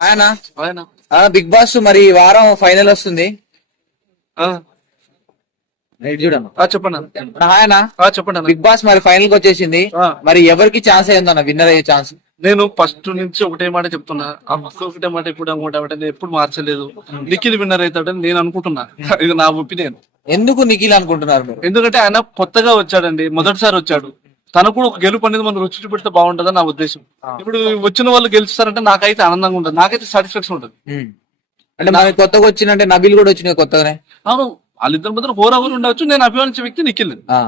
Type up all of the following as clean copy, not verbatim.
ఆయన ఆయన big boss మరి ఈ వారం ఫైనల్ వస్తుంది. చూడమ్మా చెప్పండి ఆయన చెప్పండి అన్న. బిగ్ బాస్ మరి ఫైనల్ కి వచ్చేసింది. ఆ. మరి ఎవరికి ఛాన్స్ అయ్యిందన్న విన్నర్ అయ్యే ఛాన్స్? నేను ఫస్ట్ నుంచి ఒకటే మాట చెప్తున్నా, అప్పుడు ఒకటే మాట ఇప్పుడు ఒకటే నేను ఎప్పుడు మార్చలేదు. నిఖిల్ విన్నర్ అవుతాడని నేను అనుకుంటున్నా. ఇది నా ఒపీనియన్. ఎందుకు నిఖిల్ అనుకుంటున్నారు మీరు? ఎందుకంటే ఆయన కొత్తగా వచ్చాడండి, మొదటిసారి వచ్చాడు. తనకు కూడా ఒక గెలుపు అనేది మనం రుచి చూపెడితే బాగుంటుందని నా ఉద్దేశం. ఇప్పుడు వచ్చిన వాళ్ళు గెలుస్తారంటే నాకైతే ఆనందంగా ఉంటుంది, నాకైతే సాటిస్ఫాక్షన్ ఉంటుంది. అంటే మనకి కొత్తగా వచ్చినంటే నబీల్ కూడా వచ్చినాయి కొత్తగానే. అవును, వాళ్ళిద్దరి మధ్య హోరావూరు ఉండవచ్చు. నేను అభిమానించే వ్యక్తి నిఖిల్, ఆ.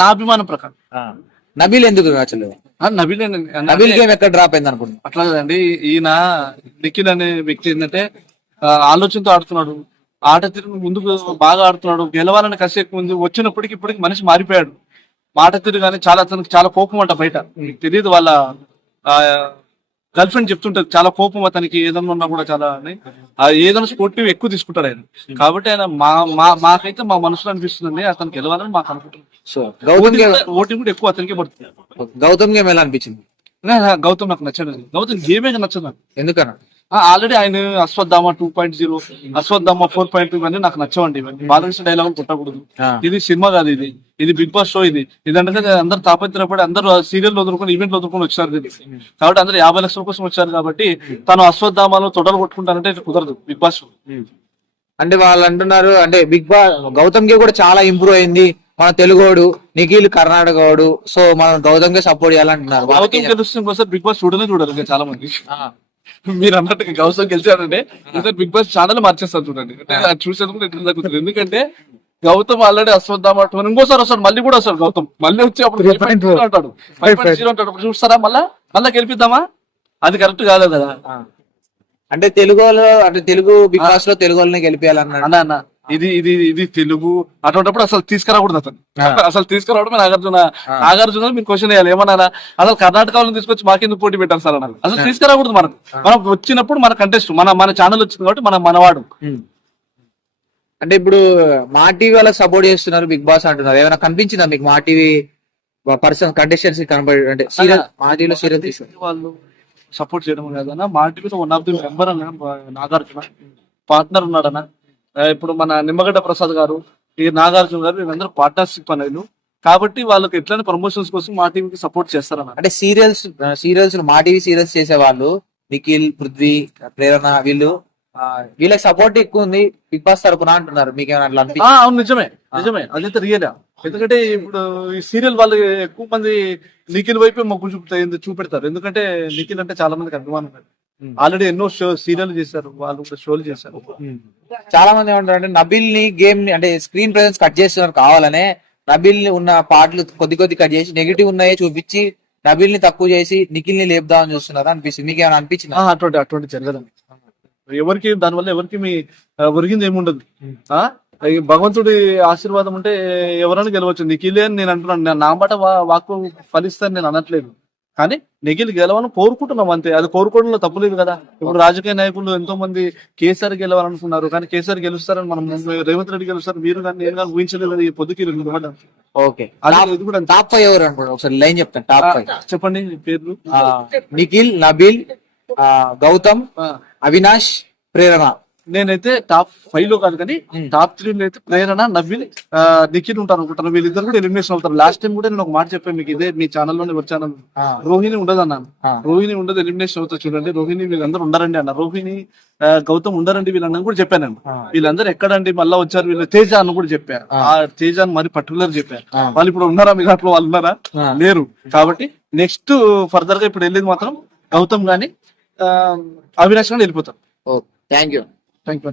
నా అభిమానం ప్రకారం. నబీల్ ఎందుకు నచ్చలేదు? నబీల్ నబీల్ గేమ్ ఎక్కడ డ్రాప్ అయింది అనుకుంటున్నా? అట్లా కదండి, ఈయన నిఖిల్ అనే వ్యక్తి ఏంటంటే ఆలోచనతో ఆడుతున్నాడు, ఆట తీరు ముందుకు బాగా ఆడుతున్నాడు, గెలవాలని కసి ఎక్కువ ఉంది. వచ్చినప్పటికి ఇప్పటికి మనిషి మారిపోయాడు. మాట తీరు కానీ చాలా, అతనికి చాలా కోపం అంట. బయట మీకు తెలియదు, వాళ్ళ గర్ల్ ఫ్రెండ్ చెప్తుంటది చాలా కోపం అతనికి, ఏదైనా ఉన్నా కూడా చాలా ఏదైనా స్పోర్టివ్ ఎక్కువ తీసుకుంటాడు ఆయన. కాబట్టి ఆయన మాకైతే మా మనసులో అనిపిస్తుంది అతనికి గెలవాలని మాకు అనుకుంటున్నాం. సో ఓటింగ్ కూడా ఎక్కువ అతనికి పడుతుంది. గౌతమ్ గేమ్ ఎలా అనిపించింది? గౌతమ్ నాకు నచ్చదు, గౌతమ్ గేమే నచ్చదు నాకు. ఎందుకన్నా? ఆల్రెడీ ఆయన అశ్వత్థామ 2.0, అశ్వత్థామ 4.2 ఇవన్నీ నాకు నచ్చవండి. ఇవన్నీ బాలకృష్ణ డైలాగ్ కొట్టకూడదు. ఇది సినిమా కాదు, ఇది బిగ్ బాస్ షో. ఇది అంటే అందరు తాపత్రపడి అందరూ సీరియల్ వదులుకొని ఈవెంట్ వదులుకొని వచ్చారు. కాబట్టి అందరూ 50 లక్షల కోసం వచ్చారు. కాబట్టి తను అశ్వత్థామలో తొడలు కొట్టుకుంటానంటే కుదరదు బిగ్ బాస్ షో. అంటే వాళ్ళు అంటున్నారు అంటే బిగ్ బాస్ గౌతమ్ గే కూడా చాలా ఇంప్రూవ్ అయింది, మన తెలుగోడు, నిఖిల్ కర్ణాటకోడు, సో మనం గౌతమ్ గే సపోర్ట్ చేయాలంటున్నారు. గౌతమ్ గెలుస్తుంది కోసం బిగ్ బాస్ చూడరు చాలా మంది. మీరు అన్నట్టుగా గౌతమ్ గెలిచాడంటే బిగ్ బాస్ ఛానల్ మార్చేస్తారు చూడండి. అంటే చూసేందుకు ఎట్లా తగ్గుతుంది. ఎందుకంటే గౌతమ్ ఆల్రెడీ అశ్వత్థామ ఇంకోసారి వస్తాడు, మళ్ళీ కూడా వస్తాడు గౌతమ్. మళ్ళీ వచ్చి అప్పుడు 5.0 అంటాడు, 5.0 అంటాడు. అప్పుడు చూస్తారా మళ్ళా గెలిపిద్దామా? అది కరెక్ట్ కాదు కదా. అంటే తెలుగు బిగ్ బాస్ లో తెలుగు వాళ్ళని గెలిపేయాలన్నాడు అన్న. ఇది తెలుగు అటువంటిప్పుడు అసలు తీసుకురాకూడదు. అసలు తీసుకురావడం నాగార్జున మీరు క్వశ్చన్ వేయాలి ఏమన్నా. అసలు కర్ణాటక వాళ్ళని తీసుకొచ్చి మాకెందుకు పోటీ పెట్టాలి సార్ అన్నారు. అసలు తీసుకురాకూడదు. మనం వచ్చినప్పుడు మన కంటెస్ట్ మన ఛానల్ వచ్చింది కాబట్టి మనవాడు. అంటే ఇప్పుడు మా టీవీ వాళ్ళకి సపోర్ట్ చేస్తున్నారు బిగ్ బాస్ అంటున్నారు. ఏమైనా కనిపించిందా మీకు మా టీవీ పర్సన్ కంటెస్టెంట్స్ కనబడి? అంటే సీరియల్ మా టీవీలో సీరియల్ తీసుకున్నారు వాళ్ళు సపోర్ట్ చేయడం కాదన్న. మా టీవీలో వన్ ఆఫ్ ది మెంబర్ అన్న నాగార్జున, పార్ట్నర్ ఉన్నాడన్న. ఇప్పుడు మన నిమ్మగడ్డ ప్రసాద్ గారు, ఈ నాగార్జున గారు, వీళ్ళందరూ పార్ట్నర్షిప్ అనేది. కాబట్టి వాళ్ళకి ఎట్లనే ప్రమోషన్స్ కోసం మా టీవీకి సపోర్ట్ చేస్తారన్న. అంటే సీరియల్స్ మా టీవీ సీరియల్స్ చేసే వాళ్ళు నిఖిల్, పృథ్వీ, ప్రేరణ వీళ్ళకి సపోర్ట్ ఎక్కువ ఉంది బిగ్ బాస్ తరపున అంటున్నారు. మీకు ఏమైనా అట్లా అనిపిస్తుంది? అవును, నిజమే. అదైతే రియల్. ఎందుకంటే ఇప్పుడు ఈ సీరియల్ వాళ్ళు ఎక్కువ మంది నిఖిల్ వైపు మొగ్గు చూపెడతారు. ఎందుకంటే నిఖిల్ అంటే చాలా మందికి అభిమానం. ఆల్రెడీ ఎన్నో సీరియల్ చేశారు, వాళ్ళు కూడా షోలు చేశారు. చాలా మంది ఏమంటారు అంటే నబీల్ ని గేమ్ ని అంటే స్క్రీన్ ప్రెజెన్స్ కట్ చేస్తున్నారు కావాలనే. నబీల్ ని ఉన్న పాటలు కొద్ది కట్ చేసి నెగిటివ్ ఉన్నాయే చూపించి నబీల్ ని తక్కువ చేసి నిఖిల్ ని లేపుదామని చూస్తున్నారు అనిపిస్తుంది. మీకు ఏమైనా అనిపించింది? అటువంటి జరగదండి. ఎవరికి దానివల్ల ఎవరికి ఒరిగింది ఏముండదు. భగవంతుడి ఆశీర్వాదం ఉంటే ఎవరైనా గెలవచ్చు. నిఖిలే అని నేను అంటున్నాను, నా మాట వాక్కు ఫలిస్తాను నేను అనట్లేదు. కానీ నిఖిల్ గెలవాలని కోరుకుంటున్నాం అంతే. అది కోరుకోవడంలో తప్పులేదు కదా. ఇప్పుడు రాజకీయ నాయకులు ఎంతో మంది కేసీఆర్ గెలవాలనుకున్నారు, కానీ కేసీఆర్ గెలుస్తారని మనం రేవంత్ రెడ్డి గెలుస్తారు మీరు కానీ నేను కానీ ఊహించలేదు. ఈ పొద్దుకి ఓకే, ఇది కూడా టాప్ 5 ఎవరు అనుకోండి ఒకసారి లైన్ చెప్తాను. టాప్ 5 చెప్పండి పేర్లు. నిఖిల్, నబీల్, గౌతమ్, అవినాష్, ప్రేరణ. నేనైతే టాప్ 5 లో కాదు కానీ టాప్ 3 లో అయితే ప్రేరణ, నబీల్, నిఖిల్ ఉంటారు అనుకుంటాను. వీళ్ళిద్దరు కూడా ఎలిమినేషన్ అవుతారు. లాస్ట్ టైం కూడా నేను ఒక మాట చెప్పాను మీకు, ఇదే మీ ఛానల్లోనే వచ్చాను. రోహిణి ఉండదు అన్నాను. రోహిణి ఉండదు, ఎలిమినేషన్ అవుతా చూడండి. రోహిణి వీళ్ళందరూ ఉండరండి అన్న. రోహిణి, గౌతమ్ ఉండరండి వీళ్ళందరూ కూడా చెప్పాను. వీళ్ళందరూ ఎక్కడండి మళ్ళా వచ్చారు వీళ్ళు తేజ అని కూడా చెప్పారు. ఆ తేజ అని మరి పర్టికులర్ చెప్పారు. వాళ్ళు ఇప్పుడు ఉన్నారా మీ దాంట్లో? వాళ్ళు ఉన్నారా? లేరు. కాబట్టి నెక్స్ట్ ఫర్దర్ గా ఇప్పుడు వెళ్ళేది మాత్రం గౌతమ్ గాని అవినాష్ గాని వెళ్ళిపోతారు. Thank you. Thank you.